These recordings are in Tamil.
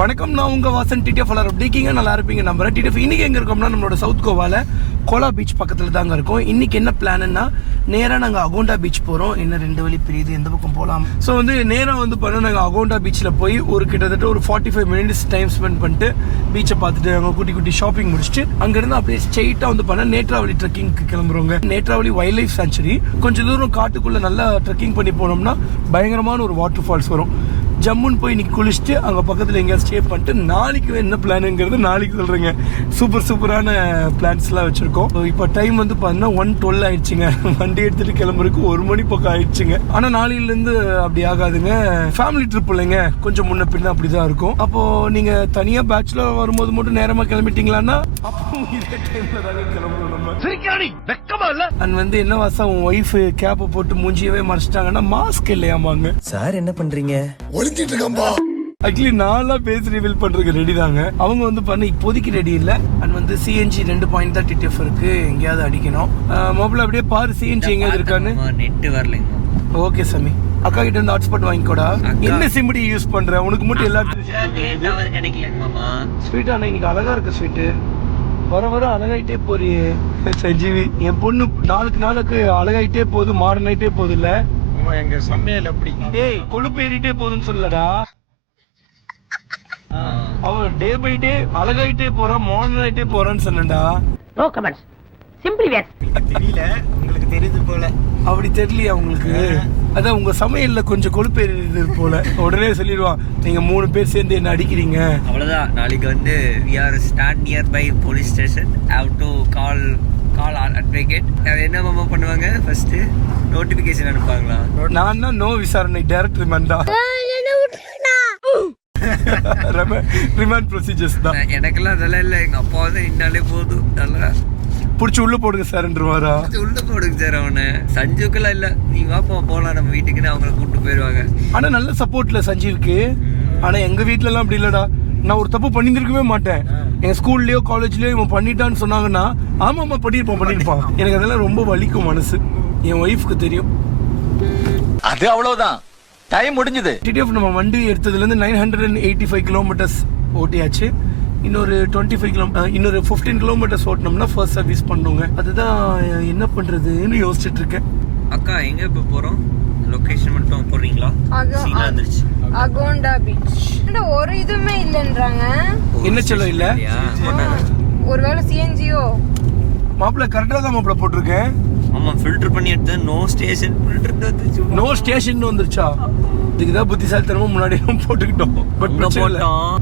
வணக்கம், நான் உங்க வாசன். டிடிஎஃப் எல்லாரும் எப்படி இருக்கீங்க? நல்லா இருப்பீங்க நம்புறேன். டிடிஎஃப் இன்னைக்கு எங்க இருக்கோம்னா நம்மளோட சவுத் கோவால கோலா பீச் பக்கத்துல தாங்க இருக்கோம். இன்னைக்கு என்ன பிளான்னா, நேரா நாங்க அகோண்டா பீச் போறோம். என்ன 2 வழி பிரியுது, எந்த பக்கம் போகலாம். ஸோ நேரா பண்ண நாங்க அகோண்டா பீச்ல போய் கிட்டத்தட்ட ஒரு 45 மினிட்ஸ் டைம் ஸ்பெண்ட் பண்ணிட்டு பீச்சை பார்த்துட்டு அங்கே குட்டி குட்டி ஷாப்பிங் முடிச்சுட்டு அங்கிருந்து அப்படியே ஸ்ட்ரெயிட்டா பண்ண நேத்ராவளி ட்ரெக்கிங்க்கு கிளம்புறோங்க. நேத்ராவளி வைல்ட் லைஃப் சாங்சுரி. கொஞ்சம் தூரம் காட்டுக்குள்ள நல்லா ட்ரெக்கிங் பண்ணி போனோம்னா பயங்கரமான ஒரு வாட்டர் ஃபால்ஸ் வரும். ஜம்முன்னு போய் இன்னைக்கு குளிச்சுட்டு அங்கே பக்கத்தில் எங்கேயாவது ஸ்டே பண்ணிட்டு நாளைக்கு என்ன பிளானுங்கிறது நாளைக்கு சொல்கிறேங்க. சூப்பரான பிளான்ஸ்லாம் வச்சுருக்கோம். இப்போ டைம் பார்த்தீங்கன்னா 1:12 ஆயிடுச்சுங்க. வண்டி எடுத்துகிட்டு கிளம்புறதுக்கு 1 மணி பக்கம் ஆயிடுச்சுங்க. ஆனால் நாளையிலேருந்து அப்படி ஆகாதுங்க. ஃபேமிலி ட்ரிப் இல்லைங்க, கொஞ்சம் முன்ன பின்ன அப்படி தான் இருக்கும். அப்போது நீங்கள் தனியாக பேச்சுலர் வரும்போது மட்டும் நேரமாக கிளம்பிட்டீங்களான்னா அப்போ இதே டைமில் தாங்க கிளம்புறோம் நம்ம. அண்ட் என்ன வாசா, உன் ஒய்ஃப் கேப்பை போட்டு மூஞ்சியவே மறைச்சிட்டாங்கன்னா மாஸ்க் இல்லையாமாங்க. சார் என்ன பண்றீங்க? ஆக்சுவலி நான்லாம் பேசி ரிவீல் பண்றதுக்கு ரெடி தாங்க. அவங்க பண்ண இப்போதைக்கு ரெடி இல்ல. அண்ட் சிஎன்ஜி 2 பாயிண்ட் தான் டிடிஎஃப் இருக்கு. எங்கேயாவது அடிக்கணும். மொபைல் அப்படியே பாரு, சிஎன்ஜி எங்கேயாவது இருக்கான்னு. நெட் வரலைங்க. ஓகே சாமி, அக்கா கிட்ட இருந்து ஹாட்ஸ்பாட் வாங்கிக்கோடா. என்ன சிம்டி யூஸ் பண்ற? உனக்கு மட்டும் எல்லாத்தையும் ஸ்வீட். ஆனா இன்னைக்கு அழகா இருக்கு ஸ்வீட்டு. வர அழகாயிட்டே போறியே சஞ்சீவி. என் பொண்ணு நாளுக்கு அழகாயிட்டே போகுது, மாடர்ன் ஆயிட்டே போகுது. இல்ல எங்க சமையல் அப்படி டேய் கொழுப்பு ஏறிட்டே போகுதுன்னு சொல்லடா. அவன் டே பை டே அழகாயிட்டே போறான், மாடர்ன் ஆயிட்டே போறான்னு சொன்னடா. நோ கமெண்ட்ஸ், சிம்பிளி வேர். தெரியல, உங்களுக்கு தெரியுது போல. அப்படி தெரியலையா உங்களுக்கு? அதான் உங்க சமையல்ல கொஞ்சம் கொழுப்பு ஏறிது போல. உடனே சொல்லிடுவான், நீங்க 3 பேர் சேர்ந்து என்ன அடிக்கிறீங்க. அவ்வளவுதான். நாளைக்கு we are stand nearby police station, have to call advocate. என்ன மாமா பண்ணுவாங்க? ஃபர்ஸ்ட் நோட்டிபிகேஷன் அனுப்புவாங்களா? நான் தான் நோ விசாரணை, டைரக்ட் ரிமாண்ட் தான். ரிமாண்ட் ப்ரொசீஜர்ஸ் தான். எனக்கெல்லாம் அதெல்லாம் இல்லை. எங்க அப்பா இன்னாலே போதும், நல்லா புடிச்சு உள்ள போடுங்க சார்ன்றவாரா? உள்ள போடுங்க சார். அவனை சஞ்சுக்கெல்லாம் இல்ல, நீ வாப்பா போலாம் நம்ம வீட்டுக்குன்னு அவங்கள கூப்பிட்டு போயிடுவாங்க. ஆனா நல்ல சப்போர்ட்ல சஞ்சீவுக்கு. ஆனா எங்க வீட்டுல எல்லாம் அப்படி இல்லடா. நான் ஒரு தப்பு பண்ணிருக்கவே மாட்டேன். எங்க ஸ்கூல்லயோ காலேஜ்லயோ இவன் பண்ணிட்டான்னு சொன்னாங்கன்னா ஆமாமா பண்ணிருப்பான். எனக்கு அதெல்லாம் ரொம்ப வலிக்கும் மனசு. என் ஒய்ஃப்க்கு தெரியும். அது அவ்வளவுதான், டைம் முடிஞ்சது. டிடிஎஃப் நம்ம வண்டி எடுத்ததுல இருந்து 985 கிலோமீட்டர்ஸ் ஓட்டியாச்சு. இன்னொரு 15 கிலோமீட்டர்ஸ் ஓட்டினோம்னா ஃபர்ஸ்ட் சர்வீஸ் பண்ணுங்க. அதுதான் என்ன பண்றதுன்னு யோசிச்சுட்டு இருக்கேன். அக்கா எங்க இப்ப போறோம்? லொகேஷன் மட்டும் போடுறீங்களா? அகோண்டா பீச். ஒரு இதுமே இல்லன்றாங்க. என்ன சொல்ல இல்ல? ஒருவேளை சிஎன்ஜியோ மாப்பிள்ள கரெக்டா தான் மாப்பிள்ள போட்டிருக்கேன். ஆமா, ஃபில்டர் பண்ணி எடுத்து நோ ஸ்டேஷன் ஃபில்டர் வந்துச்சு. நோ ஸ்டேஷன் வந்துருச்சா? இதுக்குதான் புத்திசாலித்தனமா முன்னாடி போட்டுக்கிட்டோம். பட்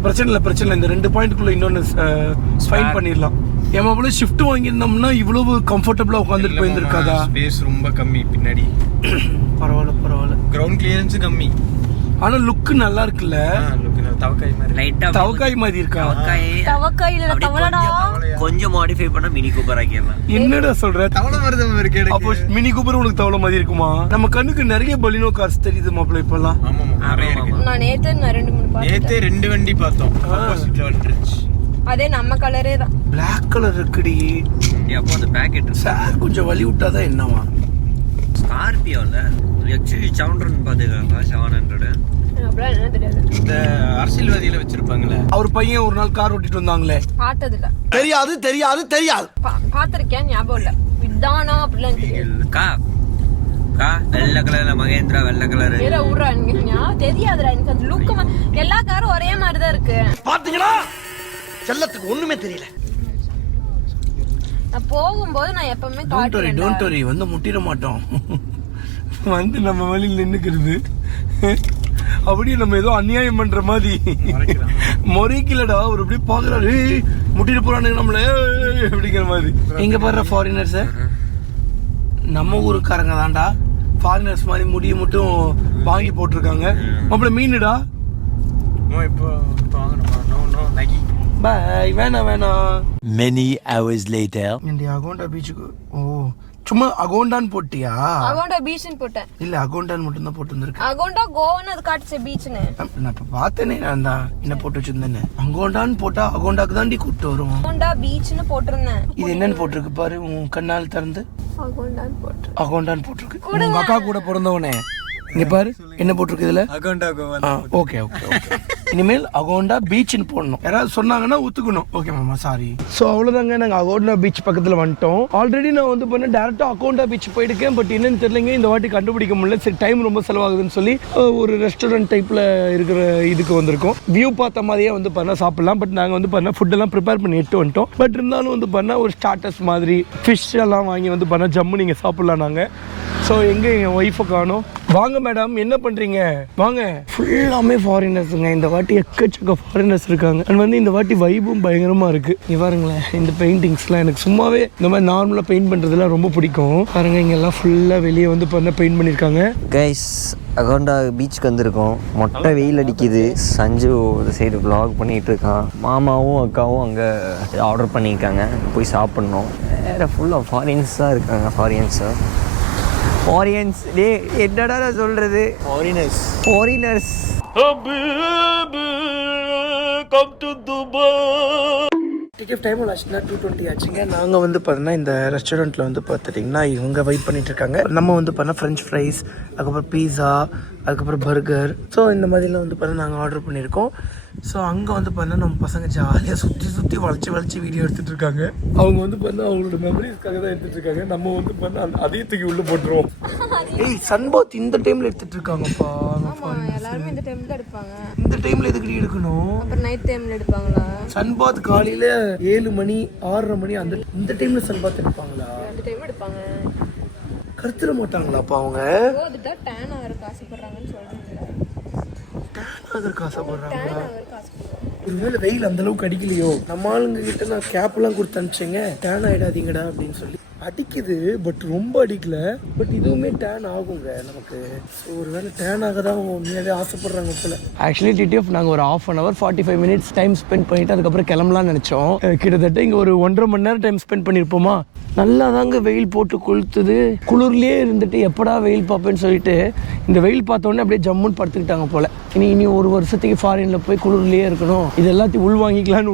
பிரச்சனை இல்ல. இந்த 2 பாயிண்ட்குள்ள இன்னொன்னு ஃபைன் பண்ணிடலாம். என் மாப்பிள்ள ஷிஃப்ட் வாங்கியிருந்தோம்னா இவ்வளவு கம்ஃபர்டபுளா உட்காந்துட்டு போயிருந்திருக்காதா? ஸ்பேஸ் ரொம்ப கம்மி பின்னாடி. பரவாயில்ல. கிரவுண்ட் கிளியரன்ஸ் கம்மி. ஆனா லுக் நல்லா இருக்குல்ல. தவக்காய் மாதிரி. லைட்டா தவக்காய் மாதிரி இருக்கா? தவக்காய் இல்ல, தவளடா. கொஞ்சம் மாடிஃபை பண்ணா மினி கூப்பர் ஆக்கிடலாம். என்னடா சொல்ற? தவளை மாதிரி இருக்கு. அப்போ மினி கூப்பர் உனக்கு தவளை மாதிரி இருக்குமா? நம்ம கண்ணுக்கு நிறைய பலினோ கார்ஸ் தெரியுது மாப்பிள்ள இப்பெல்லாம். ஆமா, நிறைய இருக்கு. நான் நேத்து 2-3 பார்த்தேன். நேத்து 2 வண்டி பார்த்தோம். ஆப்போசிட்ல வந்துருச்சு. அதே நம்ம கலரே தான். Black கலர் இருக்குடி. அப்போ அந்த பேக்கெட் சார் கொஞ்சம் வலி விட்டாதான் என்னவா? ஸ்கார்பியோல ஆக்சுவலி 700 பாத்துக்காங்க. 700 அப்படிலாம் என்ன தெரியாது. இந்த அரசியல்வாதிகளை வச்சிருப்பாங்களே, அவர் பையன் ஒரு நாள் கார் ஓட்டிட்டு வந்தாங்களே. பார்த்ததில்ல. தெரியாது. பாத்திருக்கேன், ஞாபகம் இல்ல. விதானா அப்படிலாம் தெரியாது. கா வெள்ளை கலர்ல மகேந்திரா வெள்ளை கலர். வேற ஊரா ஞாபகம் தெரியாதுடா. எனக்கு அந்த லுக் எல்லா காரும் ஒரே மாதிரி தான் இருக்கு. பாத்தீங்களா? செல்லத்துக்கு ஒண்ணுமே தெரியல. நான் போகும்போது நான் எப்பவுமே காட்டுறேன். டோன்ட் வரி, முட்டிட மாட்டோம். நம்ம வழியில் நின்னுக்கிறது அப்படியே நம்ம ஏதோ அநியாயம் பண்ற மாதிரி முறைக்கலடா. ஒரு அப்படியே பாக்குறாரு, முட்டிட்டு போறானுங்க நம்மள அப்படிங்கிற மாதிரி. எங்க பாரு ஃபாரினர்ஸ், நம்ம ஊருக்காரங்க தான்டா. ஃபாரினர்ஸ் மாதிரி முடிய மட்டும் வாங்கி போட்டிருக்காங்க. அப்புறம் மீனுடா. Many hours later. அகோண்டா பீச்சுக்கு சும்மா அகோண்டான்னு போட்டியா? அகோண்டா பீச்னு போட்டேன். இல்ல அகோண்டான்னு மட்டும் தான் போட்டு வந்திருக்கு. அகோண்டா கோவான்னு அது காட்டுச்சு பீச்னு. நான் இப்ப பார்த்தேனே, நான் தான் என்ன போட்டு வச்சிருந்தேன்னு. அகோண்டான்னு போட்டா அகோண்டாக்கு தாண்டி கூப்பிட்டு வரும். அகோண்டா பீச்னு போட்டிருந்தேன். இது என்னன்னு போட்டிருக்கு பாரு, உன் கண்ணால் திறந்து. அகோண்டான்னு போட்டு. அகோண்டான்னு போட்டிருக்கு. உங்க அக்கா கூட பிறந்தவனே இங்க பாரு என்ன போட்டிருக்கு இதுல. Agonda Goa. Okay okay okay. இனிமேல் அகோண்டா பீச்னு போடணும். யாராவது சொன்னாங்கன்னா ஒத்துக்கணும். ஓகே மாமா, சாரி. ஸோ அவ்வளோதாங்க, நாங்கள் அகோண்டா பீச் பக்கத்தில் வந்துட்டோம். ஆல்ரெடி நான் வந்து பண்ண டேரெக்டாக அகோண்டா பீச் போயிருக்கேன். பட் என்னன்னு தெரியலங்க, இந்த வாட்டி கண்டுபிடிக்க முடியல. சரி, டைம் ரொம்ப செலவாகுதுன்னு சொல்லி ஒரு ரெஸ்டாரண்ட் டைப்பில் இருக்கிற இதுக்கு வந்திருக்கோம். வியூ பார்த்த மாதிரியே வந்து பண்ண சாப்பிடலாம். பட் நாங்கள் வந்து பண்ண ஃபுட்டெல்லாம் ப்ரிப்பேர் பண்ணி எடுத்து வந்துட்டோம். பட் இருந்தாலும் வந்து பண்ண ஒரு ஸ்டார்டர்ஸ் மாதிரி ஃபிஷ் எல்லாம் வாங்கி வந்து பண்ண ஜம்மு நீங்கள் சாப்பிட்லாம் நாங்கள். ஸோ எங்கே எங்கள் ஒய்ஃபை காணோம். வாங்க மேடம், என்ன பண்ணுறீங்க? வாங்க. ஃபுல்லாமே ஃபாரினர்ஸுங்க. இந்த வாட்டி எக்கச்சக்க ஃபாரினர்ஸ் இருக்காங்க. அண்ட் வந்து இந்த வாட்டி வைபும் பயங்கரமாக இருக்குது. இங்கே பாருங்களேன், இந்த பெயிண்டிங்ஸ்லாம் எனக்கு சும்மாவே இந்த மாதிரி நார்மலாக பெயிண்ட் பண்ணுறதுலாம் ரொம்ப பிடிக்கும். பாருங்க, இங்கெல்லாம் ஃபுல்லாக வெளியே வந்து பண்ண பெயிண்ட் பண்ணியிருக்காங்க. கைஸ், அகோண்டா பீச்சுக்கு வந்திருக்கோம். மொட்டை வெயில் அடிக்குது. சஞ்சு இந்த சைடு vlog பண்ணிகிட்டு இருக்கான். மாமாவும் அக்காவும் அங்கே ஆர்டர் பண்ணியிருக்காங்க, போய் சாப்பிட்ணும். வேறு ஃபுல்லாக ஃபாரின்ஸாக இருக்காங்க. ஃபாரின்ஸ் டே என்னடா நான் சொல்கிறது? ஃபாரினர்ஸ் டிக்கெட் டைம் ஆச்சுன்னா 2:20 ஆச்சுங்க. நாங்கள் வந்து பார்த்தீங்கன்னா இந்த ரெஸ்டாரண்ட்டில் வந்து பார்த்துட்டிங்கன்னா இவங்க வெயிட் பண்ணிட்டு இருக்காங்க. நம்ம வந்து பண்ணால் ஃப்ரெஞ்ச் ஃப்ரைஸ், அதுக்கப்புறம் பீஸா, அதுக்கப்புறம் பர்கர். ஸோ இந்த மாதிரிலாம் வந்து பார்த்தா நாங்கள் ஆர்டர் பண்ணியிருக்கோம். ஸோ அங்கே வந்து பார்த்தா நம்ம பசங்க ஜாலியாக சுற்றி வளைச்சி வீடியோ எடுத்துகிட்டு இருக்காங்க. அவங்க வந்து பார்த்தா அவங்களோட மெமரிஸ்க்காக தான் எடுத்துகிட்டு இருக்காங்க. நம்ம வந்து பார்த்தா அதே தூக்கி உள்ளே போட்டுருவோம். ஏய், சன்பாத் இந்த டைமில் எடுத்துகிட்டு இருக்காங்கப்பா. எல்லாரும் இந்த டைம்ல தான் எடுப்பாங்க. இந்த டைமில் எதுக்கு எடுக்கணும்? அப்புறம் நைட் டைம்ல எடுப்பாங்களா? சன்பாத் காலையில் 7 மணி 6:30 மணி இந்த டைமில் சன்பாத் எடுப்பாங்களா? அந்த டைம் எடுப்பாங்க. கருத்துட மாட்டாங்களாப்பா அவங்க? அதுதான் டேன் ஆகிறதுக்கு ஆசைப்படுறாங்கன்னு சொல்றீங்க. அதற்கு ஆசைப்படுறாங்களா? ஒருவேளை வெயில் அந்த அளவுக்கு அடிக்கலையோ? நம்ம ஆளுங்க கிட்ட நான் கேப்லாம் கொடுத்து அனுப்பிச்சேங்க, டேன் ஆகிடாதீங்கடா அப்படின்னு சொல்லி. அடிக்குது, பட் ரொம்ப அடிக்கல. பட் இதுவுமே டேன் ஆகுங்க நமக்கு. ஸோ ஒருவேளை டேன் ஆக தான் அவங்க உண்மையாகவே ஆசைப்படுறாங்க போல. ஆக்சுவலி டிடிஎஃப் நாங்கள் ஒரு 1/2 hour 45 minutes டைம் ஸ்பெண்ட் பண்ணிட்டு அதுக்கப்புறம் கிளம்பலாம்னு நினச்சோம். கிட்டத்தட்ட இங்கே ஒரு 1.5 மணி நேரம் டைம் ஸ்பெண்ட் பண்ணியிருப்போமா. நல்லா தாங்க வெயில் போட்டு கொளுத்துது. குளிர்லேயே இருந்துட்டு எப்படா வெயில் பார்ப்பேன்னு சொல்லிட்டு இந்த வெயில் பார்த்தோன்னே அப்படியே ஜம்முன்னு படுத்துக்கிட்டாங்க போல. இனி ஒரு வருஷத்துக்கு ஃபாரினில் போய் குளிர்லேயே இருக்கணும், இது எல்லாத்தையும்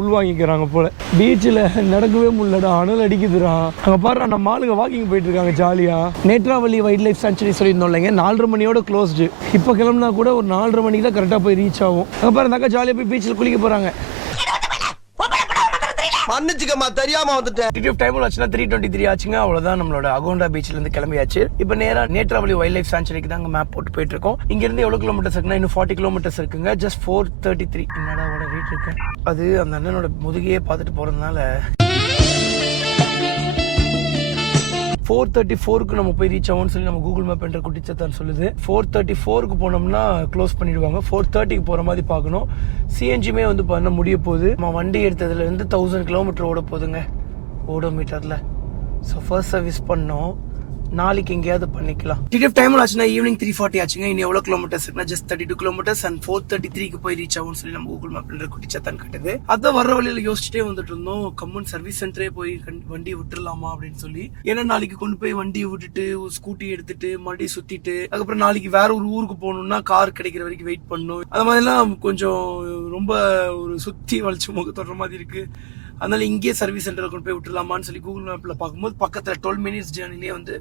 உள்வாங்கிக்கிறாங்க போல. பீச்சில் நடக்கவே முடியலடா, அனல் அடிக்குதுடா. அங்கே பாரு, நம்ம ஆளுங்க வாக்கிங் போயிட்டு இருக்காங்க ஜாலியா. நேத்ராவலி வைல்ட் லைஃப் சாங்சுரி சொல்லியிருந்தோம் இல்லைங்க, 4:30 மணியோட க்ளோஸ்டு. இப்போ கிளம்புனா கூட ஒரு 4:30 மணிக்கு தான் கரெக்டாக போய் ரீச் ஆகும். அங்கே பாரு, அந்த அக்கா ஜாலியாக போய் பீச்சில் குளிக்க போகிறாங்க. மன்னிச்சுக்கமா, தெரியாம வந்துட்டேன். டிடிஎஃப் டைம் ஆச்சுன்னா 3:23 ஆச்சுங்க. அவ்வளோதான், நம்மளோட அகோண்டா பீச்ல இருந்து கிளம்பியாச்சு. இப்போ நேராக நேத்ராவலி வைல்ட் லைஃப் சாங்சுரிக்கு தான் மேப் போட்டு போயிட்டு இருக்கோம். இங்க இருந்து எவ்வளவு கிலோமீட்டர்ஸ் இருக்குன்னா இன்னும் 40 கிலோமீட்டர்ஸ் இருக்குங்க. ஜஸ்ட் 4:33. என்னடா ரேட் இருக்கு. அது அந்த அண்ணனோட முதுகையே பார்த்துட்டு போறதுனால 4:34க்கு நம்ம போய் ரீச் ஆகும்னு சொல்லி நம்ம கூகுள் மேப் என்ற குட்டிச்சத்தான் சொல்லுது. 4:34க்கு போனோம்னா க்ளோஸ் பண்ணிடுவாங்க. 4:30க்கு போகிற மாதிரி பார்க்கணும். சிஎன்ஜிமே வந்து பண்ண முடிய போகுது. நம்ம வண்டி எடுத்ததுலேருந்து 1000 கிலோமீட்டர் ஓட போகுதுங்க ஓடோமீட்டரில். ஸோ ஃபர்ஸ்ட் சர்வீஸ் பண்ணோம். நாளைக்கு எங்கேயாவது பண்ணிக்கலாம். டிக்கெட் டைம் ஆச்சுன்னா ஈவினிங் 3:40 ஆச்சுங்க. இன்னும் எவ்வளோ கிலோமீட்டர்ஸ் இருக்குன்னா ஜஸ்ட் 32 கிலோமீட்டர்ஸ் அண்ட் 4:33க்கு போய் ரீச் ஆகும்னு சொல்லி நம்ம கூகுள் மேப் குட்டிச்சத்தான் கட்டுது. அதான் வர்ற வழியில யோசிச்சுட்டே வந்துட்டு இருந்தோம், கம்மன் சர்வீஸ் சென்டரே போய் வண்டியை விட்டுடலாமா அப்படின்னு சொல்லி. ஏன்னா நாளைக்கு கொண்டு போய் வண்டியை விட்டுட்டு ஸ்கூட்டி எடுத்துட்டு மறுபடியும் சுத்திட்டு அதுக்கப்புறம் நாளைக்கு வேற ஒரு ஊருக்கு போகணும்னா கார் கிடைக்கிற வரைக்கும் வெயிட் பண்ணணும். அந்த மாதிரிலாம் கொஞ்சம் ரொம்ப ஒரு சுத்தி வளைச்சு முகத்தொடுற மாதிரி இருக்கு. அதனால இங்கே சர்வீஸ் சென்டர் கொண்டு போய் விட்டுலாமான்னு சொல்லி கூகுள் மேப்ல பார்க்கும்போது பக்கத்துல 12 minutes ஜேர்னிலே வந்து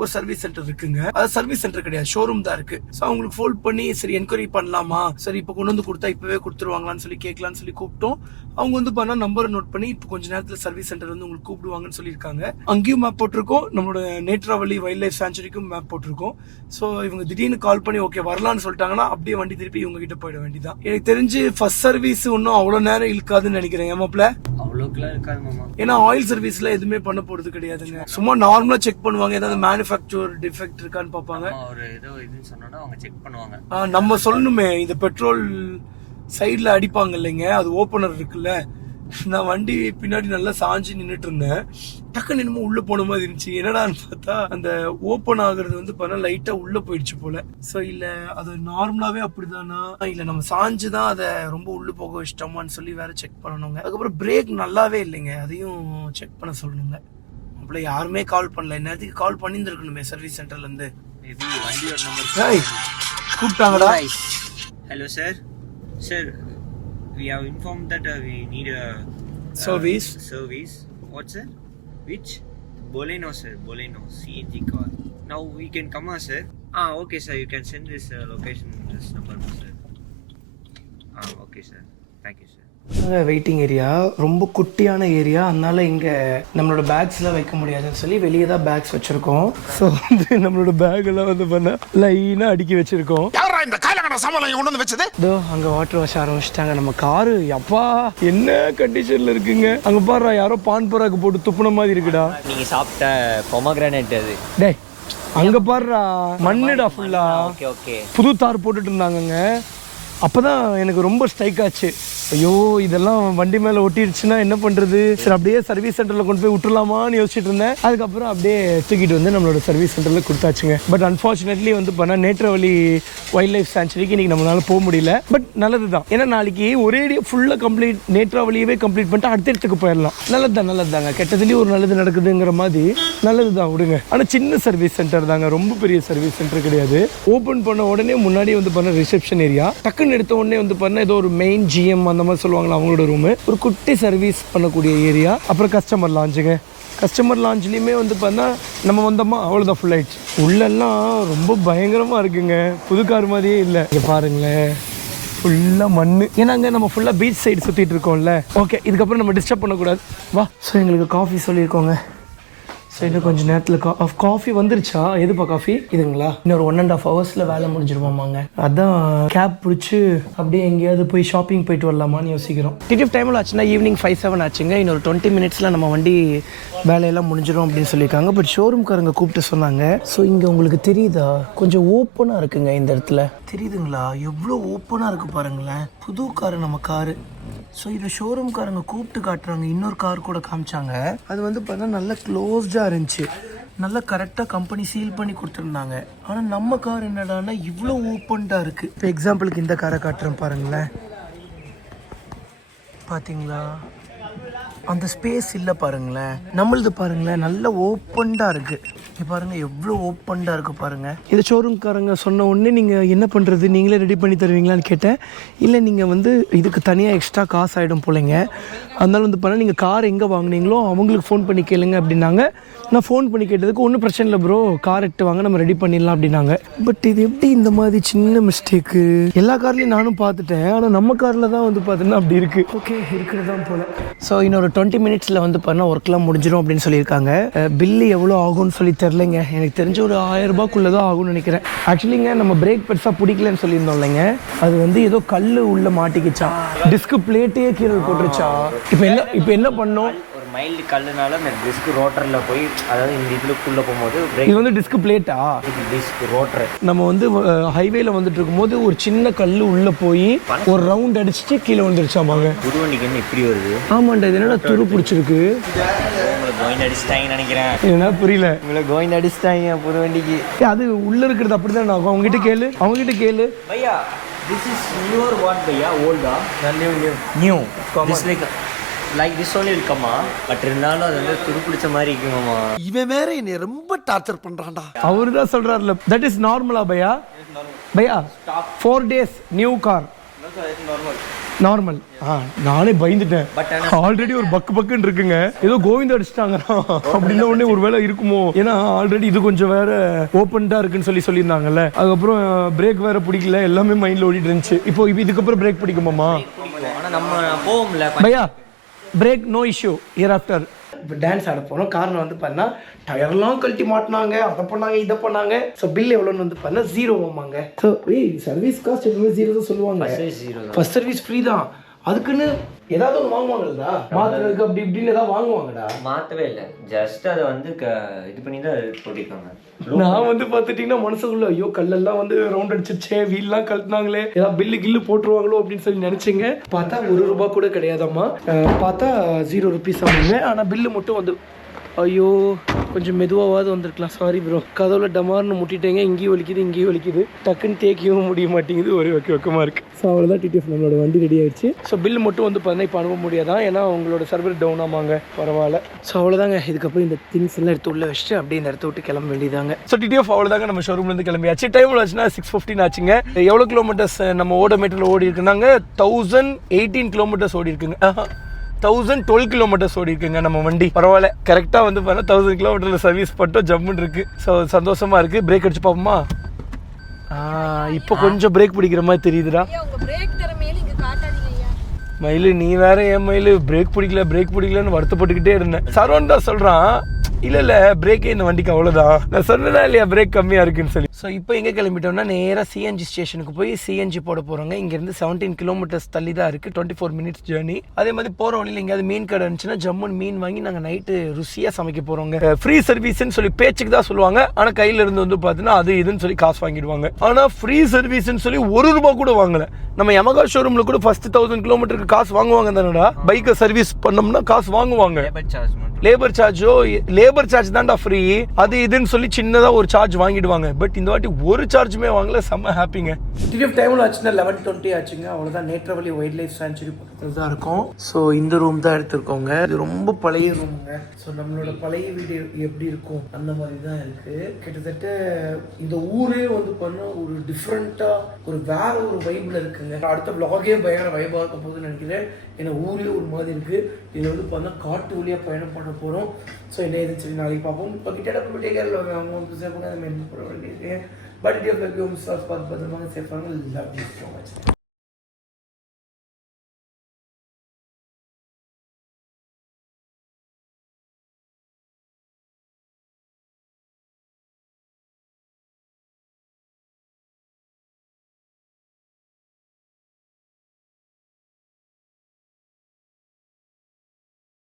ஒரு சர்வீஸ் சென்டர் இருக்குங்க. அது சர்வீஸ் சென்டர் கிடையாது, ஷோரூம் தான் இருக்கு. ஸோ அவங்களுக்கு ஃபோன் பண்ணி சரி என்கொயரி பண்ணலாமா, சரி இப்போ கொண்டு வந்து கொடுத்தா இப்பவே கொடுத்துருவாங்களான்னு சொல்லி கேட்கலான்னு சொல்லி கூப்பிட்டோம். அவங்க வந்து பண்ணா நம்பரை நோட் பண்ணி இப்போ கொஞ்ச நேரத்தில் சர்வீஸ் சென்டர் வந்து உங்களுக்கு கூப்பிடுவாங்கன்னு சொல்லியிருக்காங்க. அங்கேயும் மேப் போட்டிருக்கோம், நம்மளோட நேத்ராவலி வைல்ட் லைஃப் சாங்சுரிக்கும் மேப் போட்டிருக்கோம். ஸோ இவங்க திடீர்னு கால் பண்ணி ஓகே வரலான்னு சொல்லிட்டாங்கன்னா அப்படியே வண்டி திருப்பி இவங்க கிட்ட போயிட வேண்டியதான். எனக்கு தெரிஞ்சு ஃபர்ஸ்ட் சர்வீஸ் ஒன்றும் அவ்வளோ நேரம் இழுக்காதுன்னு நினைக்கிறேன். ஏமாப்ல அவ்வளோக்குலாம் இருக்காது மாமா. ஏன்னா ஆயில் சர்வீஸ்ல எதுவுமே பண்ண போறது கிடையாதுங்க. சும்மா நார்மலா செக் பண்ணுவாங்க, ஏதாவது மேனுஃபேக்சர் டிஃபெக்ட் இருக்கான்னு பார்ப்பாங்க. ஒரு ஏதோ இதுன்னு சொன்னா அவங்க செக் பண்ணுவாங்க. நம்ம சொல்லணுமே, இந்த பெட்ரோல் சைட்ல அடிப்பாங்க இல்லைங்க, அது ஓப்பனர் இருக்குல்ல. நான் வண்டி பின்னாடி நல்லா சாஞ்சு நின்றுட்டு இருந்தேன். டக்குன்னு என்னமோ உள்ள போன மாதிரி இருந்துச்சு. என்னடான்னு பார்த்தா அந்த ஓப்பன் ஆகுறது வந்து பண்ண லைட்டா உள்ள போயிடுச்சு போல. ஸோ இல்ல அது நார்மலாவே அப்படிதானா, இல்ல நம்ம சாஞ்சுதான் அதை ரொம்ப உள்ள போக வச்சிட்டோமான்னு சொல்லி வேற செக் பண்ணணுங்க. அதுக்கப்புறம் பிரேக் நல்லாவே இல்லைங்க, அதையும் செக் பண்ண சொல்லணுங்க. அப்பல யாருமே கால் பண்ணல. என்னத்துக்கு கால் பண்ணியிருந்துருக்கணுமே சர்வீஸ் சென்டர்லேருந்து. மேபி வண்டியோட நம்பர். ஏய் கூப்பிட்டாங்கடா. Hello sir. Sir we have informed that we need a Service. What sir? Which? Boleno sir. Boleno CNG car. Now we can come sir. Okay sir, you can send this location this number sir. Okay sir, thank you sir. Waiting area ரொம்ப குட்டியான ஏரியா, அதனால இங்கே நம்மளோட பேக்ஸ்லாம் வைக்க முடியாதுன்னு சொல்லி வெளியே தான் பேக்ஸ் வச்சுருக்கோம். ஸோ வந்து நம்மளோட பேக் எல்லாம் வந்து பண்ண லைனாக அடுக்கி வச்சுருக்கோம். இந்த காலகட்ட சாமான் கொண்டு வந்து வச்சது இதோ அங்கே வாட்டர் வாஷ் ஆரம்பிச்சிட்டாங்க. நம்ம காரு அப்பா என்ன கண்டிஷனில் இருக்குங்க. அங்கே பாரு யாரோ பான் பராக்கு போட்டு துப்புன மாதிரி இருக்குடா. நீங்கள் சாப்பிட்ட பொமக்ரானேட் அது. டேய் அங்கே பாருடா மண்ணுடா ஃபுல்லா. Okay okay. புது தார் போட்டுட்டு இருந்தாங்கங்க. அப்போதான் எனக்கு ரொம்ப ஸ்ட்ரைக் ஆச்சு. ஐயோ இதெல்லாம் வண்டி மேலே ஒட்டிடுச்சுன்னா என்ன பண்ணுறது, சரி அப்படியே சர்வீஸ் சென்டரில் கொண்டு போய் விட்டுலாமான்னு யோசிச்சுட்டு இருந்தேன். அதுக்கப்புறம் அப்படியே தூக்கிட்டு வந்து நம்மளோட சர்வீஸ் சென்டரில் கொடுத்தாச்சுங்க. பட் அன்ஃபார்ச்சுனேட்லி வந்து பண்ணால் நேற்றவழி வைல்ட் லைஃப் சாங்சுரிக்கு இன்றைக்கி நம்மளால போக முடியல. பட் நல்லது தான், ஏன்னா நாளைக்கு ஒரே ஃபுல்லாக கம்ப்ளீட் நேற்றாவளியவே கம்ப்ளீட் பண்ணிட்டு அடுத்த இடத்துக்கு போயிடலாம். நல்லது தாங்க, கெட்டதுலேயும் ஒரு நல்லது நடக்குதுங்கிற மாதிரி நல்லது தான் விடுங்க. ஆனால் சின்ன சர்வீஸ் சென்டர் தாங்க, ரொம்ப பெரிய சர்வீஸ் சென்டர் கிடையாது. ஓப்பன் பண்ண உடனே முன்னாடி வந்து பண்ண ரிசப்ஷன் ஏரியா, டக்குன்னு எடுத்த உடனே வந்து பண்ண ஏதோ ஒரு மெயின் ஜிஎம் அந்த மாதிரி சொல்லுவாங்களா அவங்களோட ரூமு, ஒரு குட்டி சர்வீஸ் பண்ணக்கூடிய ஏரியா. அப்புறம் கஸ்டமர் லாஞ்சுங்க. கஸ்டமர் லாஞ்ச்லேயுமே வந்து பார்த்தா நம்ம வந்தோமா அவ்வளோதான், ஃபுல் ஆயிடுச்சு. உள்ளெல்லாம் ரொம்ப பயங்கரமாக இருக்குங்க, புது கார் மாதிரியே இல்லை. இங்கே பாருங்களேன் ஃபுல்லாக மண், ஏன்னா அங்கே நம்ம ஃபுல்லாக பீச் சைடு சுற்றிட்டு இருக்கோம்ல. ஓகே இதுக்கப்புறம் நம்ம டிஸ்டர்ப் பண்ணக்கூடாது. வா. ஸோ எங்களுக்கு காஃபி சொல்லியிருக்கோங்க. ஸோ இன்னும் கொஞ்சம் நேரத்தில் காஃபி வந்துருச்சா? எதுப்பா காஃபி? இதுங்களா? இன்னொரு 1.5 hours வேலை முடிஞ்சிருவாமாங்க. அதான் கேப் பிடிச்சி அப்படியே எங்கேயாவது போய் ஷாப்பிங் போயிட்டு வரலாமான்னு யோசிக்கிறோம். டிடிஎஃப் டைமில் ஆச்சுன்னா ஈவினிங் 5-7 ஆச்சுங்க. இன்னொரு 20 minutes நம்ம வண்டி வேலையெல்லாம் முடிஞ்சிடும் அப்படின்னு சொல்லியிருக்காங்க. பட் ஷோரூம்காரங்க கூப்பிட்டு சொன்னாங்க. ஸோ இங்கே உங்களுக்கு தெரியுதா, கொஞ்சம் ஓப்பனாக இருக்குங்க இந்த இடத்துல. தெரியுதுங்களா எவ்வளோ ஓப்பனாக இருக்குது பாருங்களேன். புது காரு நம்ம காரு. ஸோ இதை ஷோரூம்காரங்க கூப்பிட்டு காட்டுறாங்க. இன்னொரு கார் கூட காமிச்சாங்க, அது வந்து பார்த்தா நல்லா க்ளோஸ்டாக இருந்துச்சு, நல்லா கரெக்டாக கம்பெனி சீல் பண்ணி கொடுத்துருந்தாங்க. ஆனால் நம்ம கார் என்னடான்னா இவ்வளோ ஓப்பன்டாக இருக்குது. இப்போ எக்ஸாம்பிளுக்கு இந்த காரை காட்டுறேன் பாருங்களேன். பார்த்தீங்களா அந்த ஸ்பேஸ் இல்லை பாருங்களேன். நம்மளது பாருங்களேன் நல்லா ஓப்பன்டாக இருக்குது. இங்கே பாருங்கள் எவ்வளோ ஓப்பன்டாக இருக்குது பாருங்கள். இதை ஷோரூம்காரங்க சொன்ன உடனே நீங்கள் என்ன பண்ணுறது, நீங்களே ரெடி பண்ணி தருவீங்களான்னு கேட்டேன். இல்லை நீங்கள் வந்து இதுக்கு தனியாக எக்ஸ்ட்ரா காசு ஆகிடும் போலைங்க, அதனால வந்து பண்ணால் நீங்கள் கார் எங்கே வாங்கினீங்களோ அவங்களுக்கு ஃபோன் பண்ணி கேளுங்க அப்படின்னாங்க. நான் ஃபோன் பண்ணி கேட்டதுக்கு ஒன்றும் பிரச்சனை இல்லை ப்ரோ, கார் எடுத்து வாங்க நம்ம ரெடி பண்ணிடலாம் அப்படின்னாங்க. பட் இது எப்படி இந்த மாதிரி சின்ன மிஸ்டேக்கு? எல்லா கார்லையும் நானும் பார்த்துட்டேன், ஆனால் நம்ம காரில் தான் வந்து பார்த்தீங்கன்னா அப்படி இருக்குது. ஓகே இருக்கிறது தான் போல். ஸோ இன்னொரு 20 minutes வந்து பண்ணால் ஒர்க்லாம் முடிஞ்சிடும் அப்படின்னு சொல்லியிருக்காங்க. பில்லு எவ்வளோ ஆகும்னு சொல்லி தெரிலங்க, எனக்கு தெரிஞ்ச ஒரு 1000 ரூபாய்க்குள்ளே தான் ஆகும்னு நினைக்கிறேன். ஆக்சுவலிங்க நம்ம பிரேக் பெருசாக பிடிக்கலன்னு சொல்லியிருந்தோம் இல்லைங்க, அது வந்து ஏதோ கல் உள்ள மாட்டிக்கிச்சா, டிஸ்க் பிளேட்டே கீழே போட்டுருச்சா. இப்போ என்ன பண்ணோம், ஒரு மைல்டு கல்லுனால அந்த டிஸ்க் ரோட்டரில் போய், அதாவது இந்த இதுக்குள்ளே போகும்போது இது வந்து டிஸ்க் பிளேட்டா, டிஸ்க் ரோட்டர். நம்ம வந்து ஹைவேல வந்துட்டு இருக்கும்போது ஒரு சின்ன கல் உள்ளே போய் ஒரு ரவுண்ட் அடிச்சுட்டு கீழே வந்துருச்சாமாங்க. புது வண்டிக்கு என்ன இப்படி வருது? ஆமாண்டா, இது என்னடா துரு பிடிச்சிருக்கு. உங்களை கோயிண்ட் அடிச்சிட்டாங்கன்னு நினைக்கிறேன். என்ன புரியல? உங்களை கோயிண்ட் அடிச்சிட்டாங்க புது வண்டிக்கு. அது உள்ளே இருக்கிறது அப்படி தான் ஆகும். அவங்ககிட்ட கேளு பையா. This is newer what பையா, ஓல்டா? New. This like this only will come on, but இருந்தாலும் அது வந்து துரு பிடிச்ச மாதிரி இருக்குமாமா. இவன் வேற என்னை ரொம்ப டார்ச்சர் பண்றான்டா. அவரு தான் சொல்றாருல, தட் இஸ் நார்மலா பையா? பையா 4 days நியூ கார் நார்மல். நானே பயந்துட்டேன். ஆல்ரெடி ஒரு பக்குன்னு இருக்குங்க, ஏதோ கோவிந்த அடிச்சிட்டாங்க அப்படின்னா உடனே ஒரு வேலை இருக்குமோ, ஏன்னா ஆல்ரெடி இது கொஞ்சம் வேற ஓப்பன்டா இருக்குன்னு சொல்லியிருந்தாங்கல்ல. அதுக்கப்புறம் பிரேக் வேற பிடிக்கல, எல்லாமே மைண்ட்ல ஓடிட்டு இருந்துச்சு. இப்போ இதுக்கப்புறம் பிரேக் பிடிக்குமாமா? ஆனா நம்ம போவோம்ல பையா, brake no issue year after. இப்போ டான்ஸ் ஆட போனோம். காரணம் வந்து பண்ணா டயர்லாம் கழட்டி மாட்டினாங்க, அதை பண்ணாங்க இதை பண்ணாங்க. ஸோ பில் எவ்வளோன்னு வந்து பண்ணால் 0 ஆமாங்க. ஸோ சர்வீஸ் காஸ்ட் எப்பவுமே 0 தான் சொல்லுவாங்க. ஃபர்ஸ்ட் சர்வீஸ் ஃப்ரீ தான். அதுக்குன்னு ஏதாவது ஒன்று வாங்குவாங்கல்ல, மாத்துறதுக்கு அப்படி இப்படின்னு ஏதாவது வாங்குவாங்கடா. மாற்றவே இல்லை, ஜஸ்ட் அதை வந்து இது பண்ணி தான் போட்டிருக்காங்க. நான் வந்து பார்த்துட்டிங்கன்னா மனசுக்குள்ள ஐயோ கல்லெல்லாம் வந்து ரவுண்ட் அடிச்சிருச்சே, வீல்லாம் கழட்டினாங்களே, ஏதாவது பில்லு போட்டுருவாங்களோ அப்படின்னு சொல்லி நினச்சிங்க. பார்த்தா 1 ரூபா கூட கிடையாதம்மா. பார்த்தா 0 rupees ஆகுங்க. ஆனால் பில்லு மட்டும் வந்து ஐயோ கொஞ்சம் மெதுவாவது வந்திருக்கலாம், சாரி ப்ரோ. கதவுல டமார்னு முட்டிட்டேங்க, இங்கேயும் வலிக்குது, டக்குன்னு தேக்கவும் முடிய மாட்டேங்குது, ஒரு வெக்கமாக இருக்குது. ஸோ அவ்வளோதான், டிடிஎஃப் நம்மளோட வண்டி ரெடி ஆயிடுச்சு. ஸோ பில் மட்டும் வந்து பார்த்தீங்கன்னா இப்போ அனுப்ப முடியாதான், ஏன்னா உங்களோட சர்வர் டவுன் ஆமாங்க, பரவாயில்ல. ஸோ அவ்வளோதாங்க, இதுக்கப்புறம் இந்த திங்ஸ் எல்லாம் எடுத்து உள்ள வச்சுட்டு அப்படியே இந்த இடத்த விட்டு கிளம்ப வேண்டியதாங்க. ஸோ டிடிஎஃப் அவ்வளோதாங்க, நம்ம ஷோரூம்லேருந்து கிளம்பியாச்சு. டைம் ஆச்சுன்னா 6:15 ஆச்சுங்க. எவ்வளோ கிலோமீட்டர்ஸ் நம்ம ஓடோமீட்டரில் ஓடி இருக்குனாங்க? 1018 கிலோமீட்டர்ஸ் ஓடி இருக்குங்க. 1012 கிலோமீட்டர்ஸ் ஓடி இருக்குங்க நம்ம வண்டி. பரவாயில்ல, கரெக்டாக வந்து பார்த்தா 1000 கிலோமீட்டரில் சர்வீஸ் பண்ணிட்டோம், ஜம்முன்னு இருக்குது. ஸோ சந்தோஷமாக இருக்குது. பிரேக் அடிச்சு பார்ப்போமா? இப்போ கொஞ்சம் பிரேக் பிடிக்கிற மாதிரி தெரியுதுடா. உங்க பிரேக் திறமையில இங்க காட்டாதீங்க ஐயா. மயிலு நீ வேற, ஏன் மயிலு பிரேக் பிடிக்கலன்னு வருத்தப்பட்டுக்கிட்டே இருந்தேன். சரவண் தான் சொல்கிறான், இல்லை பிரேக்கே இந்த வண்டிக்கு அவ்வளோதான். நான் சொன்னதா இல்லையா பிரேக் கம்மியாக இருக்குன்னு சொல்லி. ஸோ இப்போ எங்கே கிளம்பிட்டோம்னா நேராக சிஎன்ஜி ஸ்டேஷனுக்கு போய் சிஎன்ஜி போட போகிறோங்க. இங்கேருந்து 17 கிலோமீட்டர்ஸ் தள்ளி தான் இருக்குது, 24 மினிட்ஸ் ஜேர்னி. அதே மாதிரி போகிற வழியில் எங்கேயாவது மீன் கடை இருந்துச்சுன்னா ஜம்முன் மீன் வாங்கி நாங்கள் நைட்டு ருசியாக சமைக்க போகிறோங்க. ஃப்ரீ சர்வீஸ்ன்னு சொல்லி பேச்சுக்கு தான் சொல்லுவாங்க, ஆனால் கையில் இருந்து வந்து பார்த்தீங்கன்னா அது இதுன்னு சொல்லி காசு வாங்கிடுவாங்க. ஆனால் ஃப்ரீ சர்வீஸ்ன்னு சொல்லி ₹1 கூட வாங்கலை. நம்ம யமகா ஷோரூமில் கூட ஃபர்ஸ்ட் 1000 கிலோமீட்டருக்கு காசு வாங்குவாங்க தானடா. பைக்கை சர்வீஸ் பண்ணோம்னா காசு வாங்குவாங்க. லேபர் சார்ஜ் தான்டா ஃப்ரீ, அது இதுன்னு சொல்லி சின்னதாக ஒரு சார்ஜ் வாங்கிடுவாங்க. பட் இந்த வாட்டி ஒரு சார்ஜுமே வாங்கல, செம்ம ஹாப்பிங்க. டிடிஎஃப் டைமில் ஆச்சுன்னா 11:20 ஆச்சுங்க. அவ்வளோதான், நேற்றவழி வைல்ட் லைஃப் சாங்சுரி பக்கத்தில் தான் இருக்கும். ஸோ இந்த ரூம் தான் எடுத்திருக்கோங்க. இது ரொம்ப பழைய ரூமுங்க. ஸோ நம்மளோட பழைய வீடு எப்படி இருக்கும் அந்த மாதிரி தான் இருக்குது. கிட்டத்தட்ட இந்த ஊரே வந்து பண்ண ஒரு டிஃப்ரெண்ட்டாக ஒரு வேற ஒரு வைப்பில் இருக்குங்க. அடுத்த vlog-ஏ பயங்கர வைப்பாக இருக்க போகுதுன்னு நினைக்கிறேன். ஏன்னா ஊரே ஒரு மாதிரி இருக்குது. இது வந்து பார்த்தா காட்டு வழியாக பயணம் பண்ண போகிறோம். ஸோ என்ன எதுன்னு சொல்லி நாளைக்கு பார்ப்போம். இப்போ கிட்ட அவங்க பட் இட் பார்த்து பத்திரமாக சேஃபாக லவ் யூ ஸோ மச்.